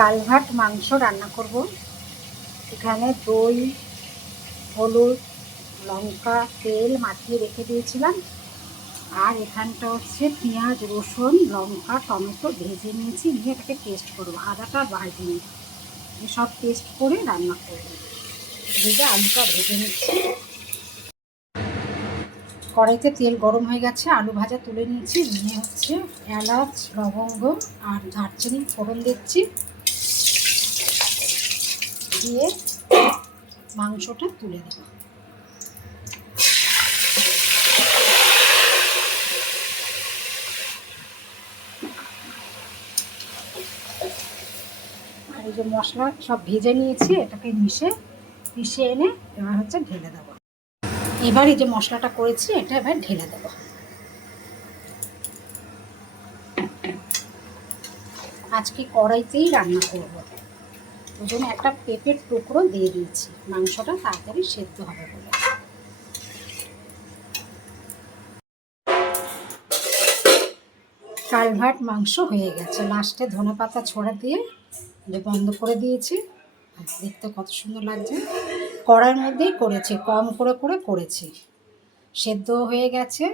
Culvert মাংস রান্না করব। এখানে দই, হলুদ, লঙ্কা, তেল মাখিয়ে রেখে দিয়েছিলাম। আর এখানটা হচ্ছে পেঁয়াজ, রসুন, লঙ্কা, টমেটো ভেজে নিয়েছি, নিয়ে এটাকে পেস্ট করবো। আদাটা ভাজিনি, সব পেস্ট করে রান্না করবো। ভেজে আলুটা ভেজে নিচ্ছি। কড়াইতে তেল গরম হয়ে গেছে, আলু ভাজা তুলে নিয়েছি, নিয়ে হচ্ছে এলাচ, লবঙ্গ আর দারচিনি ফোড়ন দিচ্ছি, দিয়ে মাংসটা তুলে দেবো। আর এই যে মশলা সব ভেজে নিয়েছি, এটাকে পিষে এনে এবার হচ্ছে ঢেলে দেবো। এবার এই যে মশলাটা করেছি এটা এবার ঢেলে দেবো। আজকে কড়াইতেই রান্না করব, ওই জন্য একটা পেঁপের টুকরো দিয়ে দিয়েছি, মাংসটা তাড়াতাড়ি সেদ্ধ হবে বলে। কালভার্ট মাংস হয়ে গেছে, লাস্টে ধনেপাতা ছড়া দিয়ে যে বন্ধ করে দিয়েছি। দেখতে কত সুন্দর লাগছে। কড়াইয়ের মধ্যেই করেছি, কম করে করেছি, সেদ্ধ হয়ে গেছে।